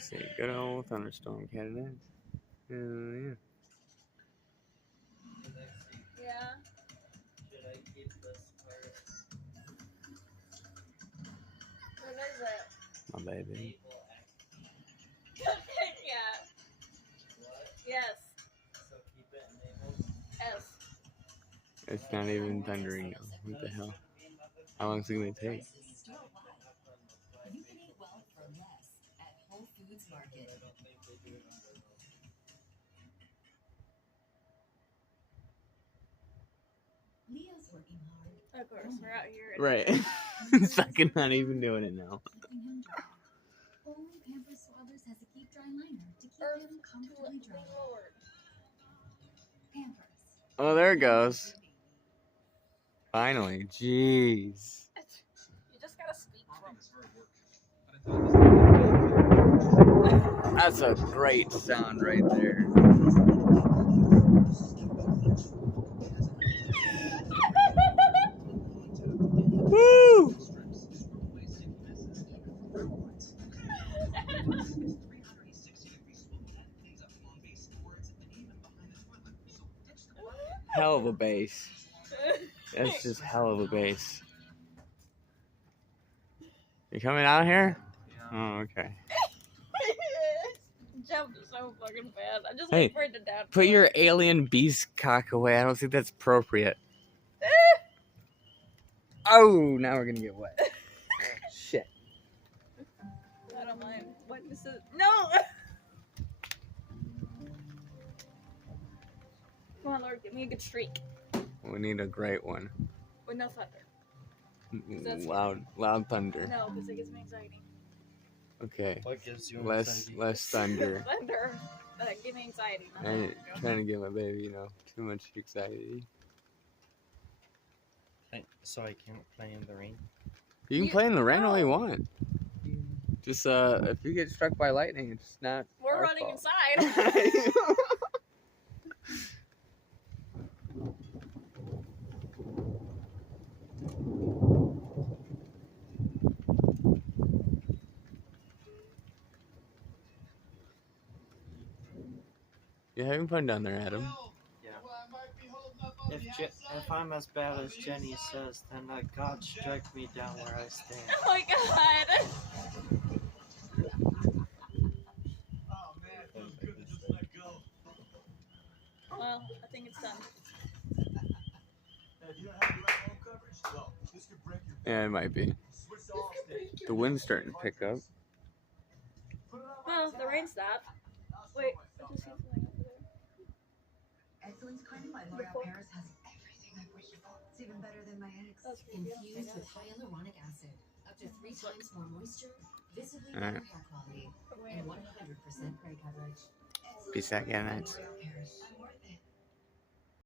Let's see. Good old Thunderstorm candidate. Yeah. Yeah. What is it? My baby. Yeah. Yes. So keep it enabled. Yes. It's not even thundering now. What the hell? How long is it going to take? You can eat well for less at Whole Foods Market. Leo's working hard. Of course, we're out here. Right. It's fucking not even doing it now. Keeping him dry. Only Pampers Swaddlers has a keep dry liner to keep him comfortably dry. Lord. Pampers. Oh, there it goes. Finally. Jeez. You just gotta speak from. That's a great sound right there. Woo! Hell of a bass. That's just hell of a bass. You coming out here? Oh, okay. Jumped so fucking bad. I just Hey, wait for it to down. Put your alien beast cock away. I don't think that's appropriate. Oh, now we're gonna get wet. Shit. I don't mind. What is it? No! Come on, Lord, give me a good streak. We need a great one. With no thunder. That's Loud thunder. No, because it gives me anxiety. Okay. What gives you Less thunder. Thunder. Give me anxiety. I ain't trying to give my baby, too much anxiety. So I can't play in the rain? You can play in the rain all you want. Just if you get struck by lightning, it's not. We're our running fault. inside. You having fun down there, Adam? Yeah. If I'm as bad as Jenny says, then let God strike me down where I stand. Oh my god. Well, I think it's done. Yeah, it might be. The wind's starting to pick up. Well, the rain stopped. Wait, I just see something over there. Excellence cream by L'Oreal Paris has everything I wish for. It's even better than my ex. That's pretty good. Infused with hyaluronic acid, up to 3 times more moisture, visibly better hair quality, and 100% gray coverage. Peace out, yeah, nights. L'Oreal Paris.